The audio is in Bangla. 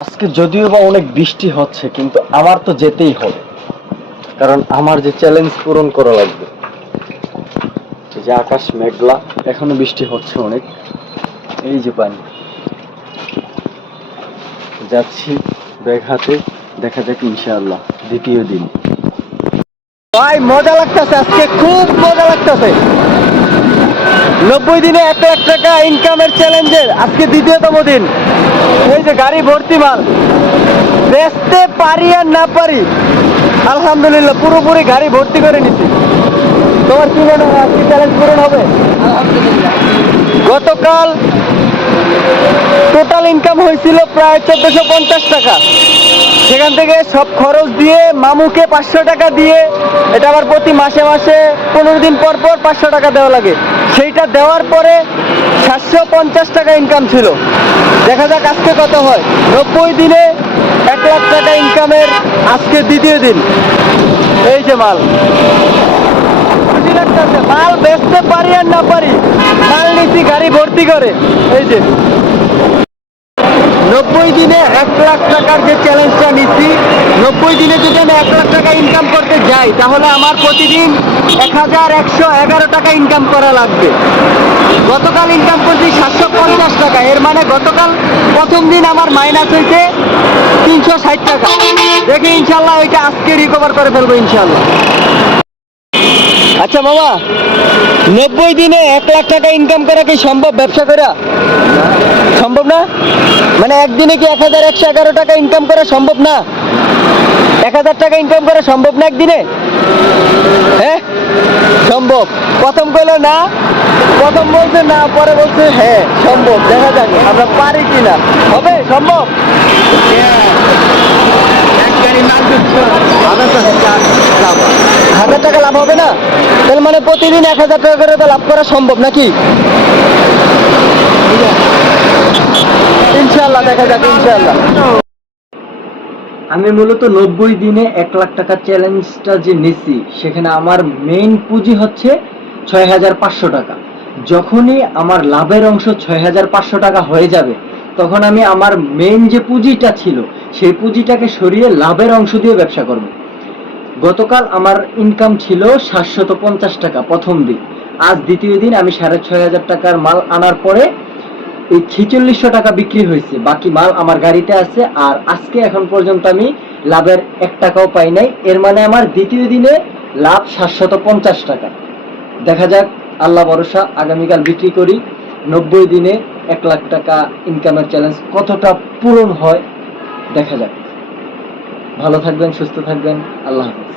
আজকে যদিও বা অনেক বৃষ্টি হচ্ছে, কিন্তু আমার তো যেতেই হবে, কারণ আমার যে চ্যালেঞ্জ পূরণ করা লাগবে। এই যে আকাশ মেঘলা, এখনো বৃষ্টি হচ্ছে অনেক। এই যে পানি, যাচ্ছি ব্যাগ হাতে, দেখা যাক ইনশাআল্লাহ দ্বিতীয় দিন। ভাই মজা লাগতেছে, আজকে খুব মজা লাগতেছে। 90 দিনে 1 লাখ টাকা ইনকামের চ্যালেঞ্জের আজকে দ্বিতীয়তম দিন। এই যে গাড়ি ভর্তি মাল, বেচতে পারি আর না পারি, আলহামদুলিল্লাহ পুরোপুরি গাড়ি ভর্তি করে নিছি। তোমার কি মনে হয় আজকে চ্যালেঞ্জ পূরণ হবে? গতকাল টোটাল ইনকাম হয়েছিল প্রায় 1450 টাকা। সেখান থেকে সব খরচ দিয়ে মামুকে 500 টাকা দিয়ে, এটা আবার প্রতি মাসে মাসে 15 দিন পর পর 500 টাকা দেওয়া লাগে। সেইটা দেওয়ার পরে 750 টাকা ইনকাম ছিল। দেখা যাক আজকে কত হয়। 90 দিনে 1 লাখ টাকা ইনকামের আজকে দ্বিতীয় দিন। এই যে মাল, খুশি লাগতেছে। মাল বেচতে পারি আর না পারি, মাল নিচ্ছি গাড়ি ভর্তি করে। এই যে 90 দিনে 1 লাখ টাকার যে চ্যালেঞ্জটা নিচ্ছি, 90 দিনে যদি আমি 1 লাখ টাকা ইনকাম করতে যাই, তাহলে আমার প্রতিদিন 1111 টাকা ইনকাম করা লাগবে। গতকাল ইনকাম করছি 750 টাকা, এর মানে গতকাল প্রথম দিন আমার মাইনাস হয়েছে 360 টাকা। দেখি ইনশাল্লাহ ওইটা আজকে রিকভার করে ফেলবো ইনশাল্লাহ। আচ্ছা মামা, 90 দিনে 1 লাখ টাকা ইনকাম করা কি সম্ভব? ব্যবসা করা সম্ভব না? মানে একদিনে কি 1111 টাকা ইনকাম করা সম্ভব না? 1000 টাকা ইনকাম করা সম্ভব না একদিনে? হ্যাঁ সম্ভব। প্রথম কইলো না, প্রথম বলছে না, পরে বলছে হ্যাঁ সম্ভব। দেখা যাক আমরা পারি কিনা। হবে সম্ভব? 1000 টাকা লাভ হবে না? তাহলে মানে প্রতিদিন 1000 টাকা করে তো লাভ করা সম্ভব নাকি? ইনশাআল্লাহ দেখা যাক ইনশাআল্লাহ। আমি মূলত 90 দিনে 1 লাখ টাকা চ্যালেঞ্জটা যে নিছি, সেখানে আমার মেইন পুঁজি হচ্ছে 6500 টাকা। যখনই আমার লাভের অংশ 6500 টাকা হয়ে যাবে, তখন আমি আমার মেইন যে পুঁজিটা ছিল, সেই পুঁজিটাকে সরিয়ে লাভের অংশ দিয়ে ব্যবসা করব। গতকাল আমার ইনকাম ছিল 750 টাকা প্রথম দিন। আজ দ্বিতীয় দিন, আমি 6500 টাকার মাল আনার পরে এই 4600 টাকা বিক্রি হয়েছে। বাকি মাল আমার গাড়িতে আছে। আর আজকে এখন পর্যন্ত আমি লাভের 1 টাকাও পাই নাই। এর মানে আমার দ্বিতীয় দিনে লাভ 750 টাকা। দেখা যাক, আল্লাহ ভরসা, আগামীকাল বিক্রি করি। 90 দিনে 1 লাখ টাকা ইনকামের চ্যালেঞ্জ কতটা পূরণ হয় দেখা যাক। ভালো থাকবেন, সুস্থ থাকবেন, আল্লাহ হাফেজ।